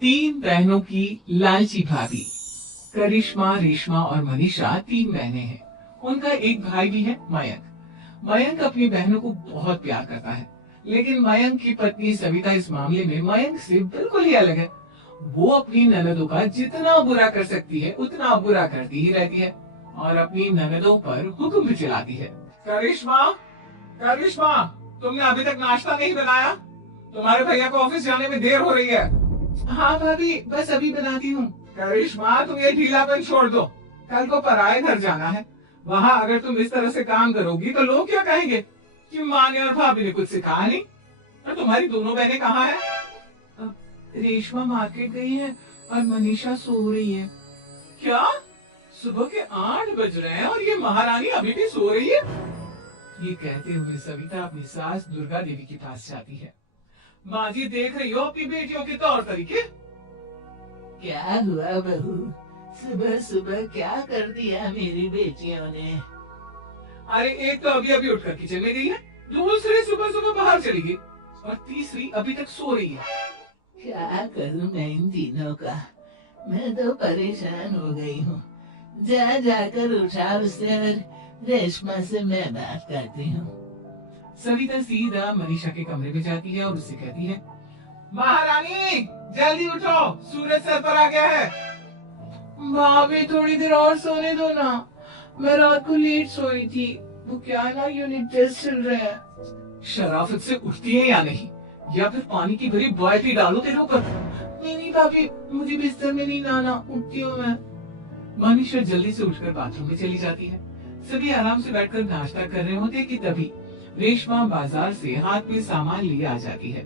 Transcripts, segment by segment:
तीन बहनों की लालची भाभी। करिश्मा, रेशमा और मनीषा तीन बहनें हैं। उनका एक भाई भी है, मयंक। मयंक अपनी बहनों को बहुत प्यार करता है, लेकिन मयंक की पत्नी सविता इस मामले में मयंक से बिल्कुल ही अलग है। वो अपनी ननदों का जितना बुरा कर सकती है उतना बुरा करती ही रहती है और अपनी ननदों पर हुक्म भी चलाती है। करिश्मा, करिश्मा, तुमने अभी तक नाश्ता नहीं बनाया? तुम्हारे भैया को ऑफिस जाने में देर हो रही है। हाँ भाभी, बस अभी बनाती हूँ। करिश्मा, तुम ये ढीलापन छोड़ दो। कल को पराए घर जाना है। वहाँ अगर तुम इस तरह से काम करोगी तो लोग क्या कहेंगे कि माँ ने और भाभी ने कुछ सिखाया नहीं। और तुम्हारी दोनों बहनें कहाँ हैं? अब रेशमा मार्केट गई है और मनीषा सो रही है। क्या? सुबह के 8 बज रहे हैं और ये महारानी अभी भी सो रही है? ये कहते हुए सविता अपनी सास दुर्गा देवी के पास जाती है। माँ जी, देख रही हो अपनी बेटियों के तौर तरीके? क्या हुआ बहू? सुबह सुबह क्या कर दिया मेरी बेटियों ने? अरे, एक तो अभी अभी उठकर किचन में गई है, दूसरी सुबह सुबह बाहर चली गई और तीसरी अभी तक सो रही है। क्या करूं मैं इन तीनों का? मैं तो परेशान हो गई हूँ। जा जाकर उठा उसे और रेशमा से मैं बात करती हूँ। सविता सीधा मनीषा के कमरे में जाती है और उससे कहती है, महारानी जल्दी उठो, सूरज सर पर आ गया है। भाभी, थोड़ी देर और सोने दो ना, मैं रात को लेट सोई थी। वो क्या है ना, यूनिट टेस्ट चल रहे हैं। शराफत से उठती है या नहीं, या फिर पानी की भरी बाल्टी डालो तेरे ऊपर। नहीं नहीं भाभी, मुझे बिस्तर में नहीं लाना, उठती हूँ मैं। मनीषा जल्दी से उठकर बाथरूम में चली जाती है। सभी आराम से बैठकर नाश्ता कर रहे होते कि तभी रेशमा बाजार से हाथ में सामान लिए आ जाती है।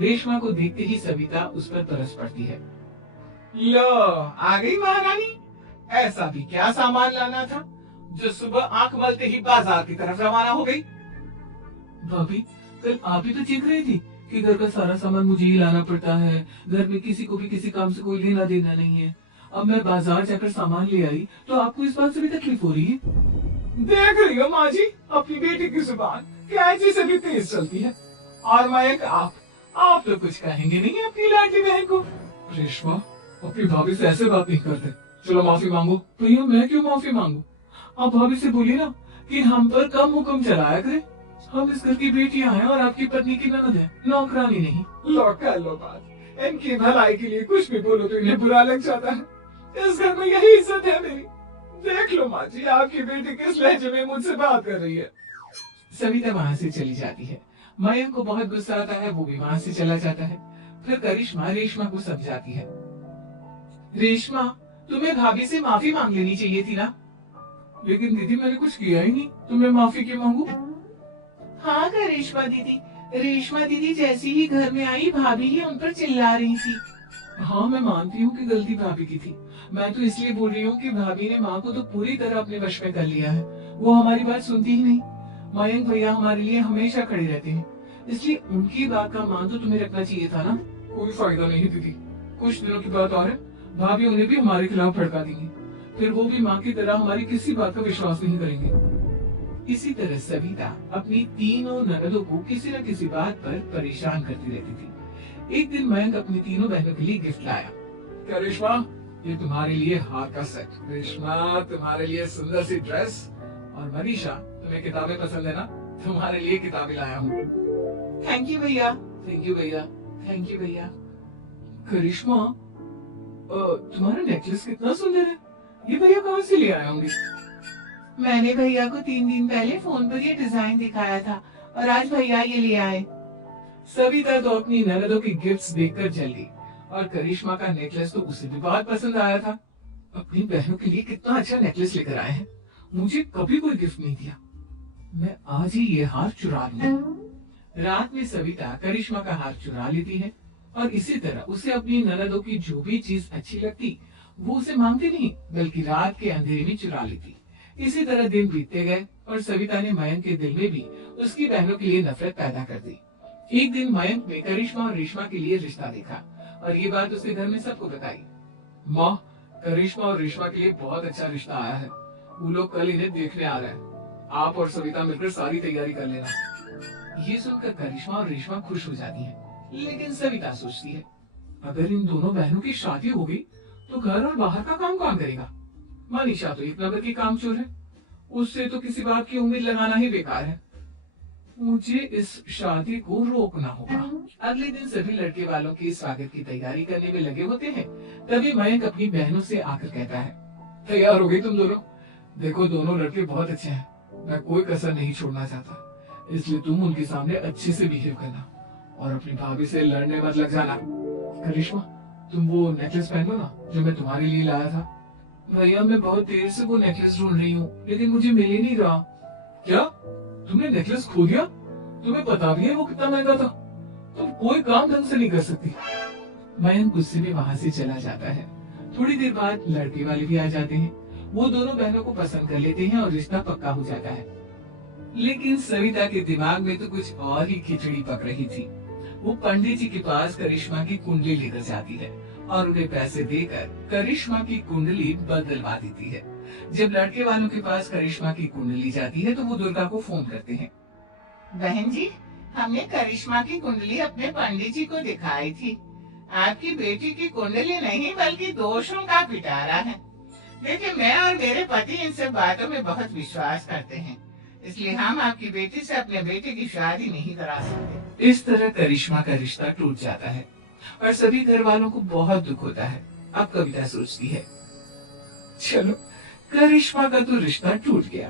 रेशमा को देखते ही सविता उस पर तरस पड़ती है। लो, आ गई महारानी। ऐसा भी क्या सामान लाना था जो सुबह आंख मलते ही बाजार की तरफ रवाना हो गई? भाभी, कल आप ही तो चीख रही थी कि घर का सारा सामान मुझे ही लाना पड़ता है, घर में किसी को भी किसी काम से कोई लेना देना नहीं है। अब मैं बाजार जाकर सामान ले आई तो आपको इस बात से भी तकलीफ हो रही है? देख रही हो माँ जी, अपनी बेटी की जुबान कैंची से भी तेज चलती है। और मयंक, आप तो कुछ कहेंगे नहीं अपनी लाडली बहन को? रेशमा, अपनी भाभी से ऐसे बात नहीं करते। चलो माफी मांगो। भैया, मैं क्यों माफी मांगू? आप भाभी से बोलिए ना कि हम पर कम हुक्म चलाया करे। हम इस घर की बेटियां हैं और आपकी पत्नी की ननद है, नौकरानी नहीं। लो कर लो बात। इनकी भलाई के लिए कुछ भी बोलो तो इन्हें बुरा लग जाता है। इस घर में यही इज्जत है मेरी। देख लो माँ जी, आपकी बेटी किस लहजे में मुझसे बात कर रही है। सविता वहाँ से चली जाती है। मयंक को बहुत गुस्सा आता है, वो भी वहाँ से चला जाता है। फिर करिश्मा रेशमा को समझाती है। रेशमा, तुम्हें भाभी से माफी मांग लेनी चाहिए थी ना। लेकिन दीदी, मैंने कुछ किया ही नहीं, तुम्हें माफी क्यों मांगू? हाँ करिश्मा दीदी, रेशमा दीदी जैसी ही घर में आई, भाभी ही उन पर चिल्ला रही थी। हाँ, मैं मानती हूँ कि गलती भाभी की थी। मैं तो इसलिए बोल रही हूँ कि भाभी ने माँ को तो पूरी तरह अपने वश में कर लिया है। वो हमारी बात सुनती ही नहीं। मयंक भैया हमारे लिए हमेशा खड़े रहते हैं, इसलिए उनकी बात का मान तो तुम्हें रखना चाहिए था ना। कोई फायदा नहीं दीदी, कुछ दिनों की बात और है, भाभी उन्हें भी हमारे खिलाफ भड़का देंगी। फिर वो भी माँ की तरह हमारी किसी बात का विश्वास नहीं करेंगे। इसी तरह सविता अपनी तीनों ननदों को किसी न किसी बात पर परेशान करती रहती थी। एक दिन मयंक अपनी तीनों बहनों के लिए गिफ्ट लाया। क्या रेशमा, ये तुम्हारे लिए हार का सेट। रेशमा, तुम्हारे लिए सुंदर सी ड्रेस। और मनीषा, तुम्हें किताबें पसंद है ना, तुम्हारे लिए किताबें लाया हूँ। थैंक यू भैया। थैंक यू भैया। थैंक यू भैया। करिश्मा, तुम्हारा नेकलेस कितना सुंदर है, ये भैया कहाँ से ले आए होंगे? मैंने भैया को 3 दिन पहले फोन पर ये डिजाइन दिखाया था और आज भैया ये ले आए। सविता तो अपनी ननदों की गिफ्ट्स देखकर जल गई और करिश्मा का नेकलेस तो उसे भी बहुत पसंद आया था। अपनी बहनों के लिए कितना अच्छा नेकलेस लेकर आए हैं, मुझे कभी कोई गिफ्ट नहीं दिया। मैं आज ही ये हार चुरा लूं। रात में सविता करिश्मा का हार चुरा लेती है और इसी तरह उसे अपनी ननदों की जो भी चीज अच्छी लगती वो उसे मांगती नहीं, बल्कि रात के अंधेरे में चुरा लेती। इसी तरह दिन बीतते गए और सविता ने मयंक के दिल में भी उसकी बहनों के लिए नफरत पैदा कर दी। एक दिन मयंक ने करिश्मा और रेशमा के लिए रिश्ता देखा और ये बात उसके घर में सबको बताई। माँ, करिश्मा और रेशमा के लिए बहुत अच्छा रिश्ता आया है, वो लोग कल इन्हें देखने आ रहे हैं। आप और सविता मिलकर सारी तैयारी कर लेना। ये सुनकर करिश्मा और रेशमा खुश हो जाती हैं, लेकिन सविता सोचती है, अगर इन दोनों बहनों की शादी हो गई तो घर और बाहर का काम कौन करेगा? मनीषा तो एक नंबर की कामचोर है, उससे तो किसी बात की उम्मीद लगाना ही बेकार है। मुझे इस शादी को रोकना होगा। अगले दिन सभी लड़के वालों के स्वागत की तैयारी करने में लगे होते हैं। तभी मयंक अपनी बहनों से आकर कहता है, तैयार हो गई तुम दोनों? देखो दोनों लड़के बहुत अच्छे हैं, मैं कोई कसर नहीं छोड़ना चाहता, इसलिए तुम उनके सामने अच्छे से बिहेव करना और अपनी भाभी से लड़ने मत लग जाना। करिश्मा, तुम वो नेकलेस पहन लो ना जो मैं तुम्हारे लिए लाया था। भैया मैं बहुत देर से वो नेकलेस ढूंढ रही हूँ लेकिन मुझे मिल ही नहीं रहा। क्या तुमने नेकलेस खो दिया? तुम्हें पता भी है वो कितना महंगा था? तुम कोई काम ढंग से नहीं कर सकती। मयंक गुस्से में वहां से चला जाता है। थोड़ी देर बाद लड़के वाले भी आ जाते हैं। वो दोनों बहनों को पसंद कर लेते हैं और रिश्ता पक्का हो जाता है। लेकिन सविता के दिमाग में तो कुछ और ही खिचड़ी पक रही थी। वो पंडित जी के पास करिश्मा की कुंडली लेकर जाती है और उन्हें पैसे देकर करिश्मा की कुंडली बदलवा देती है। जब लड़के वालों के पास करिश्मा की कुंडली जाती है तो वो दुर्गा को फोन करते हैं। बहन जी, हमने करिश्मा की कुंडली अपने पंडित जी को दिखाई थी। आपकी बेटी की कुंडली नहीं बल्कि दोषों का पिटारा है। देखिए, मैं और मेरे पति इन सब बातों में बहुत विश्वास करते हैं, इसलिए हम आपकी बेटी से अपने बेटे की शादी नहीं करा सकते। इस तरह करिश्मा का रिश्ता टूट जाता है और सभी घर वालों को बहुत दुख होता है। अब कविता सोचती है, चलो करिश्मा का तो रिश्ता टूट गया,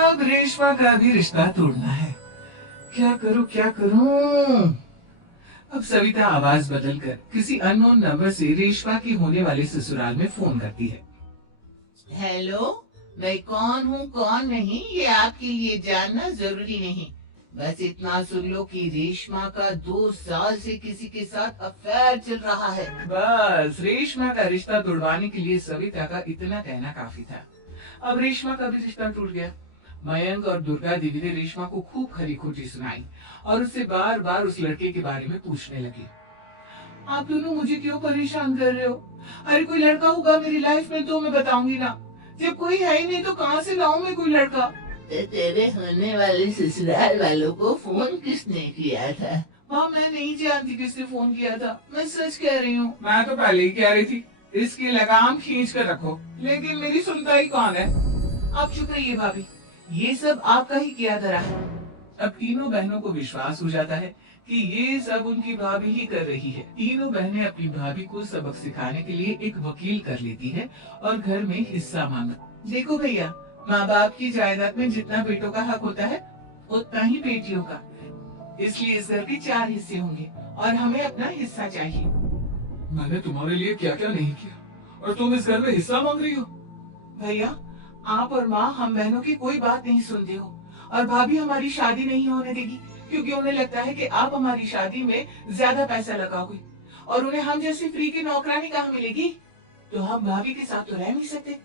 अब रेशमा का भी रिश्ता तोड़ना है। क्या करूं क्या करूं? अब सविता आवाज बदलकर किसी अननोन नंबर से रेशमा की होने वाले ससुराल में फोन करती है। हेलो, मैं कौन हूँ कौन नहीं ये आपके लिए जानना जरूरी नहीं। बस इतना सुन लो कि रेशमा का 2 साल से किसी के साथ अफेयर चल रहा है। बस रेशमा का रिश्ता तोड़वाने के लिए सविता का इतना कहना काफी था। अब रेशमा का भी रिश्ता टूट गया। मयंक और दुर्गा देवी ने रेशमा को खूब खरी खोटी सुनाई और उससे बार बार उस लड़के के बारे में पूछने लगे। आप दोनों मुझे क्यों परेशान कर रहे हो? अरे कोई लड़का होगा मेरी लाइफ में तो मैं बताऊंगी ना। जब कोई है ही नहीं तो कहाँ से लाऊं मैं कोई लड़का? तेरे होने वाले ससुराल वालों को फोन किसने किया था? हाँ, मैं नहीं जानती किसने फोन किया था, मैं सच कह रही हूँ। मैं तो पहले ही कह रही थी इसकी लगाम खींच कर रखो, लेकिन मेरी सुनता ही कौन है। आप चुप रहिए भाभी, ये सब आपका ही किया धरा है। अब तीनों बहनों को विश्वास हो जाता है कि ये सब उनकी भाभी ही कर रही है। तीनों बहनें अपनी भाभी को सबक सिखाने के लिए एक वकील कर लेती है और घर में हिस्सा मांगा। देखो भैया, माँ बाप की जायदाद में जितना बेटों का हक होता है उतना ही बेटियों का, इसलिए इस घर के 4 हिस्से होंगे और हमें अपना हिस्सा चाहिए। मैंने तुम्हारे लिए क्या क्या नहीं किया और तुम इस घर में हिस्सा मांग रही हो? भैया, आप और माँ हम बहनों की कोई बात नहीं सुनते हो और भाभी हमारी शादी नहीं होने देगी क्योंकि उन्हें लगता है कि आप हमारी शादी में ज्यादा पैसा लगाओगे और उन्हें हम जैसी फ्री की नौकरानी कहाँ मिलेगी। तो हम भाभी के साथ तो रह नहीं सकते,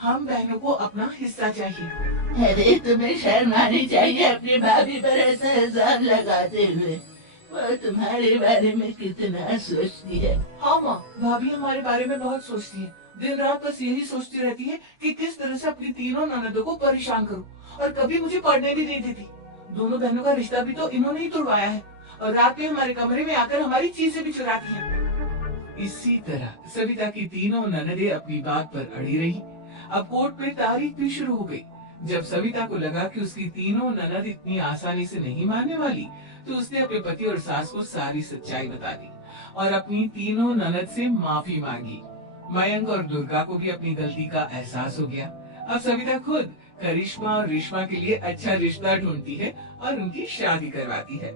हम बहनों को अपना हिस्सा चाहिए। अरे तुम्हें शर्म आनी चाहिए अपनी भाभी पर ऐसा इल्जाम लगाते हुए। वो तुम्हारे बारे में कितना सोचती है। हाँ माँ, भाभी हमारे बारे में बहुत सोचती है। दिन रात बस यही सोचती रहती है कि किस तरह से अपनी तीनों ननदों को परेशान करूं और कभी मुझे पढ़ने भी नहीं देती। दोनों बहनों का रिश्ता भी तो इन्होंने ही तोड़वाया है और रात में हमारे कमरे में आकर हमारी चीजें भी चुराती हैं। इसी तरह सविता की तीनों ननदें अपनी बात पर अड़ी रही। अब कोर्ट में तारीख भी शुरू हो गई। जब सविता को लगा कि उसकी तीनों ननद इतनी आसानी से नहीं मानने वाली, तो उसने अपने पति और सास को सारी सच्चाई बता दी और अपनी तीनों ननद से माफी मांगी। मयंक और दुर्गा को भी अपनी गलती का एहसास हो गया। अब सविता खुद करिश्मा और रेशमा के लिए अच्छा रिश्ता ढूंढती है और उनकी शादी करवाती है।